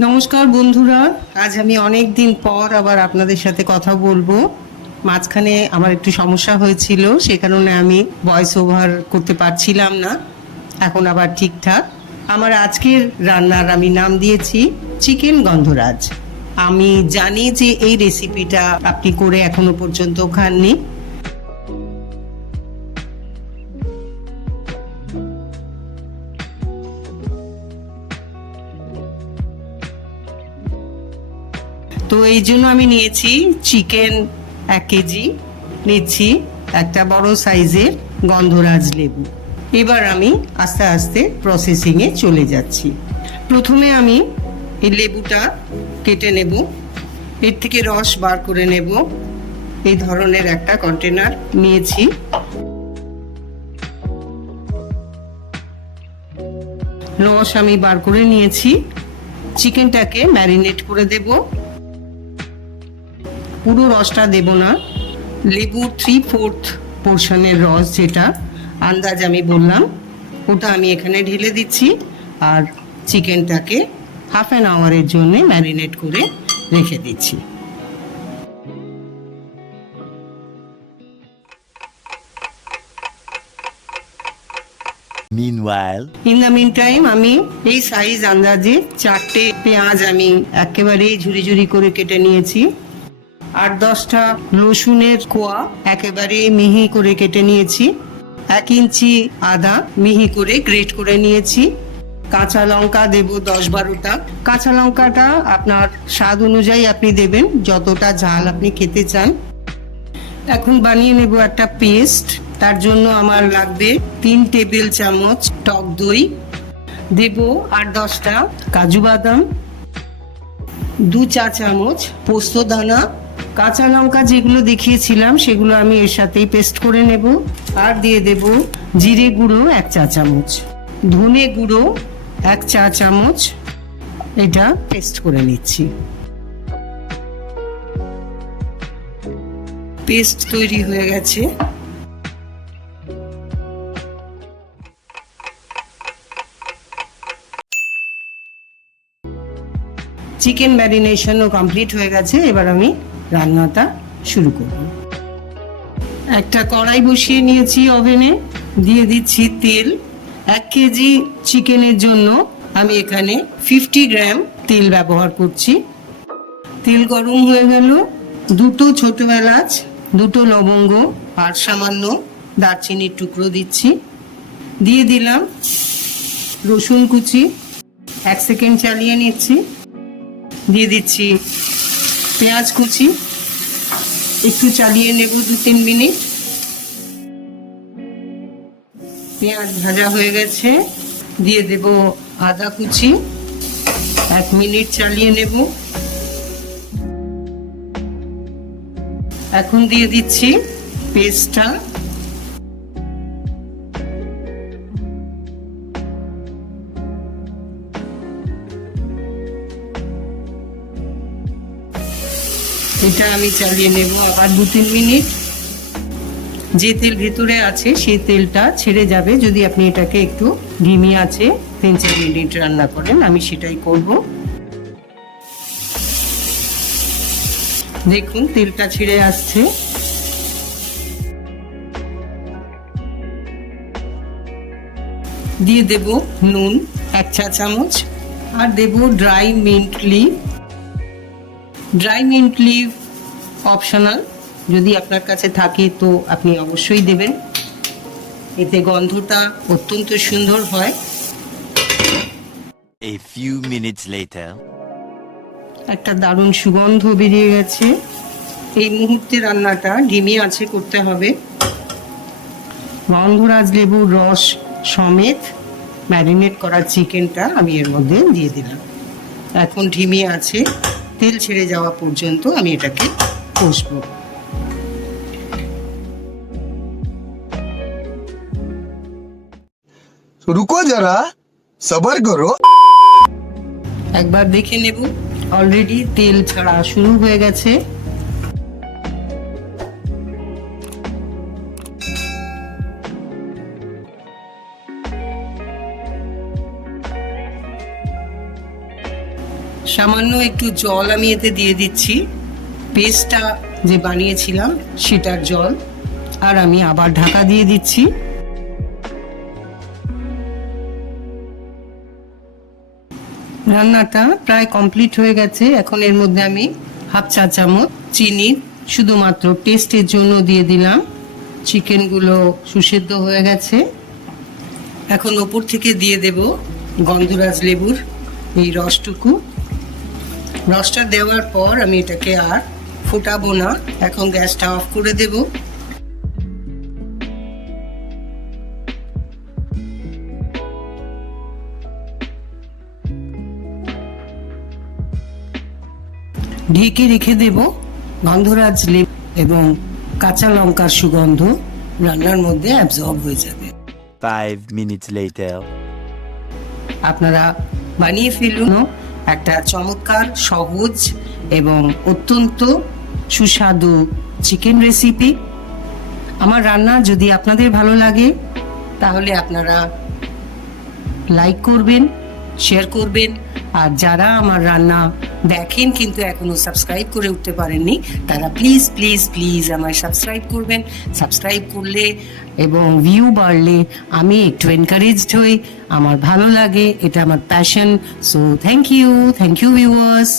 নমস্কার বন্ধুরা, আজ আমি অনেক দিন পর আবার আপনাদের সাথে কথা বলবো। মাঝখানে আমার একটু সমস্যা হয়েছিল, সে কারণে আমি ভয়েস ওভার করতে পারছিলাম না। এখন আবার ঠিকঠাক। আমার আজকের রান্নার আমি নাম দিয়েছি চিকেন গন্ধরাজ। আমি জানি যে এই রেসিপিটা আপনি করে এখনো পর্যন্ত খাননি। তো এই জন্য আমি নিয়েছি চিকেন 1 কেজি, নিচ্ছি একটা বড় সাইজের গন্ধরাজ লেবু। এবার আমি আস্তে আস্তে প্রসেসিংয়ে চলে যাচ্ছি। প্রথমে আমি এই লেবুটা কেটে নেব, এর থেকে রস বার করে নেব। এই ধরনের একটা কন্টেনার নিয়েছি। রস আমি বার করে নিয়েছি। চিকেনটাকে ম্যারিনেট করে দেব। পুরো রসটা দেব না, লেবুর 3/4 পোর্শনের রস যেটা আন্দাজ আমি বললাম, ওটা আমি এখানে ঢেলে দিচ্ছি। আর চিকেনটাকে হাফ অ্যান আওয়ারের জন্য ম্যারিনেট করে রেখে দিচ্ছি। Meanwhile, in the mean time আমি এই সাইজ আন্দাজে 4টে পেঁয়াজ আমি একেবারে ঝুরি ঝুরি করে কেটে নিয়েছি। 8-10টা রসুনের কোয়া একেবারে মিহি করে কেটে নিয়েছি। 1 ইঞ্চি আদা মিহি করে গ্রেট করে নিয়েছি। কাঁচা লঙ্কা দেব 10-12টা। কাঁচা লঙ্কাটা আপনার স্বাদ অনুযায়ী আপনি দেবেন, যতটা ঝাল আপনি খেতে চান। এখন বানিয়ে নেব একটা পেস্ট। তার জন্য আমার লাগবে 3 টেবিল চামচ টক দই, দেব 8-10টা কাজু বাদাম, 2 চা চামচ পোস্ত দানা, কাঁচা লঙ্কা যেগুলো দেখিয়েছিলাম সেগুলো আমি এর সাথেই পেস্ট করে নেব। আর দিয়ে দেব জিরে গুঁড়ো 1 চা চামচ, ধনে গুঁড়ো 1 চা চামচ। এটা পেস্ট করে নিচ্ছি। পেস্ট তৈরি হয়ে গেছে। চিকেন ম্যারিনেশনও কমপ্লিট হয়ে গেছে। এবার আমি রান্নাটা শুরু করব। একটা কড়াই বসিয়ে নিয়েছি ওভেনে, দিয়ে দিচ্ছি তেল। 1 কেজি চিকেনের জন্য আমি এখানে 50 গ্রাম তেল ব্যবহার করছি। তেল গরম হয়ে গেল, 2টো ছোট এলাচ, 2টো লবঙ্গ আর সামান্য দারচিনির টুকরো দিচ্ছি। দিয়ে দিলাম রসুন কুচি, 1 সেকেন্ড চালিয়ে নিচ্ছি। দিয়ে দিচ্ছি পেঁয়াজ কুচি, একটু চালিয়ে নেব 2-3 মিনিট। পেঁয়াজ ভাজা হয়ে গেছে, দিয়ে দেব আদা কুচি, 1 মিনিট চালিয়ে নেব। এখন দিয়ে দিচ্ছি পেস্টটা। এটা আমি চালিয়ে নেব আবার 2-3 মিনিট। যে তেল ভেতরে আছে সেই তেলটা ছেড়ে যাবে যদি আপনি এটাকে একটু ধিমি আছে 3-4 মিনিট রান্না করেন। আমি সেটাই করব। দেখুন তেলটা ছেড়ে আসছে। দিয়ে দেব নুন 1 চা চামচ, আর দেব dry mint leave. Dry mint leave optional, যদি আপনার কাছে থাকে তো আপনি অবশ্যই দেবেন, এতে গন্ধটা অত্যন্ত সুন্দর হয়। a few minutes later. একটা দারুণ সুগন্ধ বেরিয়ে গেছে। এই মুহূর্তে রান্নাটা ধিমি আঁচে করতে হবে। গন্ধরাজ লেবুর রস সমেত ম্যারিনেট করা চিকেনটা আমি এর মধ্যে দিয়ে দিলাম। এখন ধিমি আছে, তেল ছেড়ে যাওয়া পর্যন্ত আমি এটাকে কষবো। रुको जरा सबर करो। একবার দেখে নেব, অলরেডি তেল ছাড়া শুরু হয়ে গেছে। সামান্য একটু জল আমি এতে দিয়ে দিচ্ছি, পেস্টটা যে বানিয়েছিলাম সেটার জল। আর আমি আবার ঢাকা দিয়ে দিচ্ছি। রান্নাটা প্রায় কমপ্লিট হয়ে গেছে। এখন এর মধ্যে আমি হাফ চা চামচ চিনি শুধুমাত্র টেস্টের জন্য দিয়ে দিলাম। চিকেনগুলো সুসেদ্ধ হয়ে গেছে। এখন ওপর থেকে দিয়ে দেব গন্ধরাজ লেবুর এই রসটুকু। রসটা দেওয়ার পর আমি এটাকে আর ফোটাবো না, এখন গ্যাসটা অফ করে দেব। ঢেকে রেখে দেব। গন্ধরাজ লেবু এবং কাঁচা লঙ্কার সুগন্ধ রান্নার মধ্যে অ্যাবজর্ব হয়ে যাবে। 5 minutes later. আপনারা বানিয়ে ফেলুন একটা চমৎকার, সহজ এবং অত্যন্ত সুস্বাদু চিকেন রেসিপি। আমার রান্না যদি আপনাদের ভালো লাগে তাহলে আপনারা লাইক করবেন, শেয়ার করবেন। আর যারা আমার রান্না দেখেন কিন্তু এখনো সাবস্ক্রাইব করে উঠতে পারেননি, তারা প্লিজ প্লিজ প্লিজ আমায় সাবস্ক্রাইব করবেন। সাবস্ক্রাইব করলে এবং ভিউ বাড়লে আমি একটু এনকারেজড হই, আমার ভালো লাগে, এটা আমার passion. So thank you viewers.